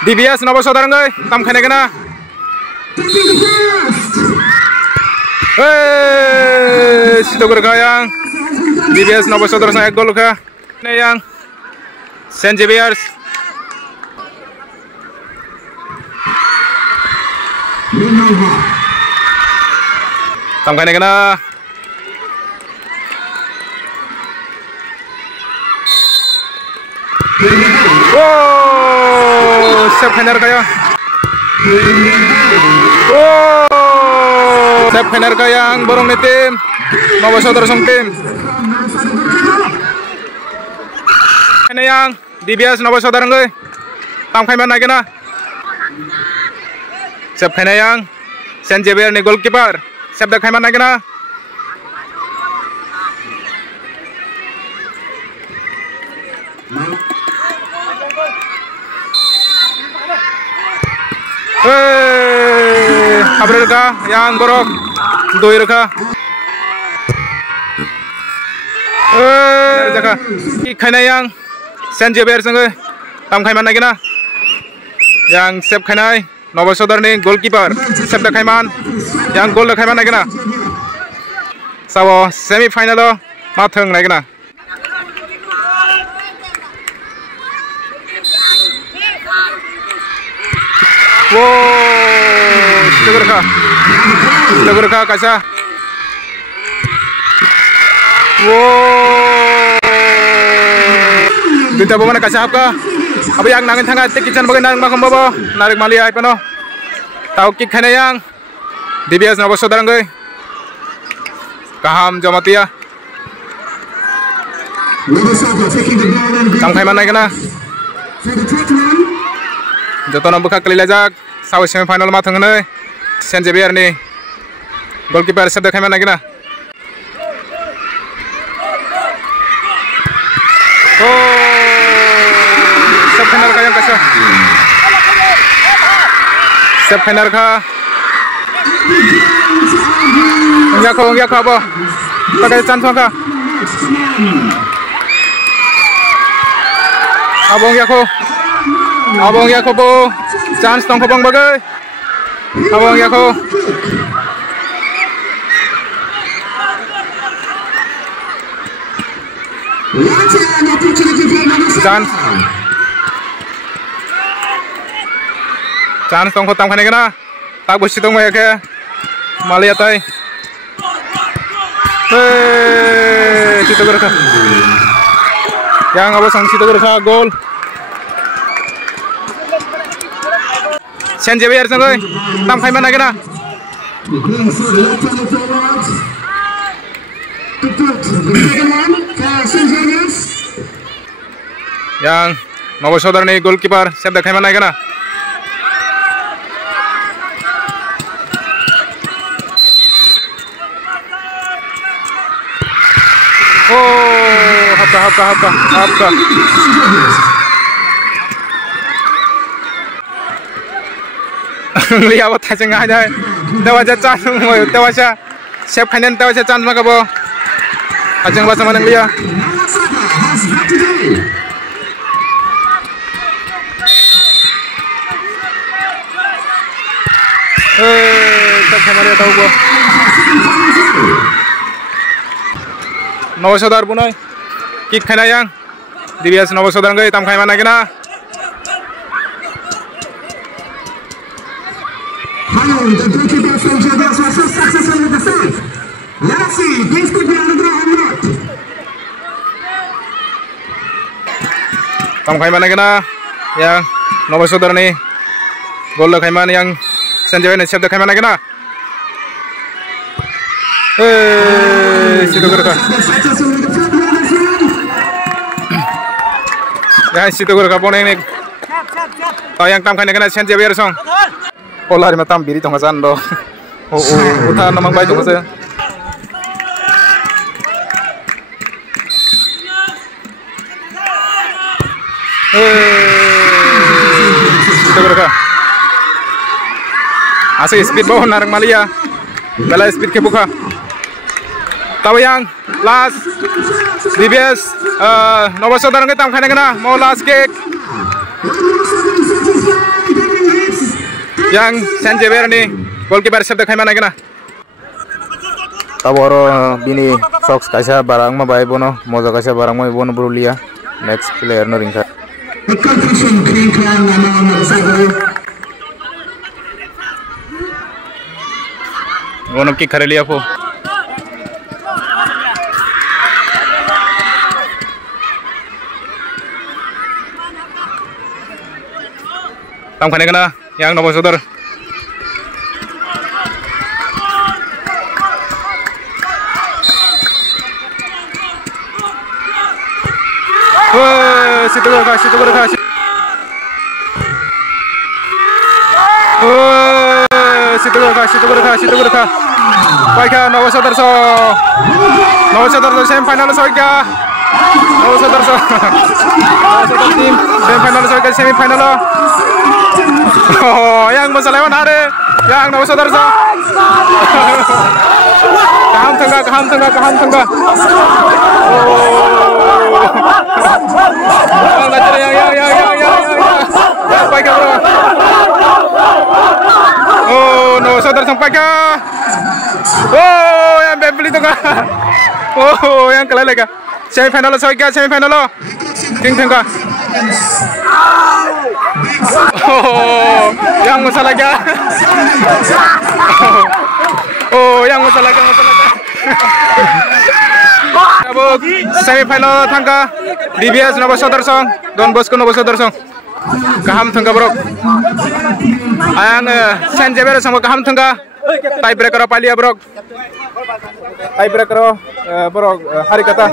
DBS nomor saudara ngai tam khane kena situ gerga yang DBS nomor saudara saya gol ka ne yang Saint Xavier's tam khane kena Sep Fener kaya Sep Fener kaya ang borong ni tim nomor saudara song tim ini yang DBS nomor saudara ngai tam khai mana kena Sep Fener yang Saint Xavier ni goalkeeper Sep dah khai mana kena April ka yang borok doir ka jaga ikhana yang Saint Xavier sangai tam khai mana kena yang Sep khanai nomor saudara ni goalkeeper Sep dah khaiman yang gol dah khai mana kena sawo semi final lo mathang nai kena Seger ka kaisa Dita bo mana kaisa hapka abi yang nangin thanga te kitchen bagai nang makham babo narik mali ai pano tau kick khane yang DBS nomor saudara ngai kaham jamatia tam khai mana kena joto nombor kali lajak sawo semi final ma thangne Saint Xavier ni goalkeeper Sep dah khai mana kena Sep final ka yang kasa Sep final ka Enggak kau apa pakai chance ka Abong ya ko po chance tong ko bang bagay abong ya ko chance tong ko tam khane kana tak bosi tong ya ke mali atai situ gerka yang abang sang situ gerka gol Saint Xavier sangai tam khai mana kena yang nomor saudara ni goalkeeper Sep dah khai mana kena hapka lihat apa tajeng aja, tawaja chance mau, tawaja Sep khanen tawaja chance maka bo, tajeng bahasa mana lihat, Sep khamari tahu bo, nomor saudara punai, kick khana yang, DBS nomor saudara ngai tam khai mana kena. The goalkeeper from Xavier was so successful with the save. Let's see, this could be another or not. Tam khai mana kena yang nomor saudara ni gol dah khai mana yang Saint Xavier ni Sep dah khai mana kena situ gerka ya situ gerka poneng ni tayang tam khai kena Saint Xavier song Polar matam biri tong hasan do. Utan namang baik tong saya. Itu berapa? Asal speed bawah narang Malia. Bela speed ke buka. Tahu yang last DBS nomor saudara kita tam kena mau last kick. yang Saint Xavier ni goalkeeper Sabda Khaiman agena. Taboro bini socks kaisa barang ma bai bono moza kaisa barang ma bono brulia next player no ringka bono ki khare liya po tam khane kana yang nomor sodar situ berkah. Situ berkah. Baiklah, Nomor Sodarso semifinal soika. Nomor Sodarso tim semifinal soika semifinal. Oh, yang masalahnya ada, yang Nomor Sodarso. Kaham tengah. Yang baiklah bro. Oh, Nomor Sodarso sampai ke. Oh, yang beli tengah. Oh, yang kelai lagi. Semifinal soika semifinal. Ting tengah. Oh, yang masalah lagi. Oh, yang masalah lagi. Abog semifinal tangka DBS Nomor Sodarso Don Bosco Nomor Sodarso kaham tangka bro ayang Saint Xavier sama kaham tangka tie breaker palia bro tie breaker bro hari kata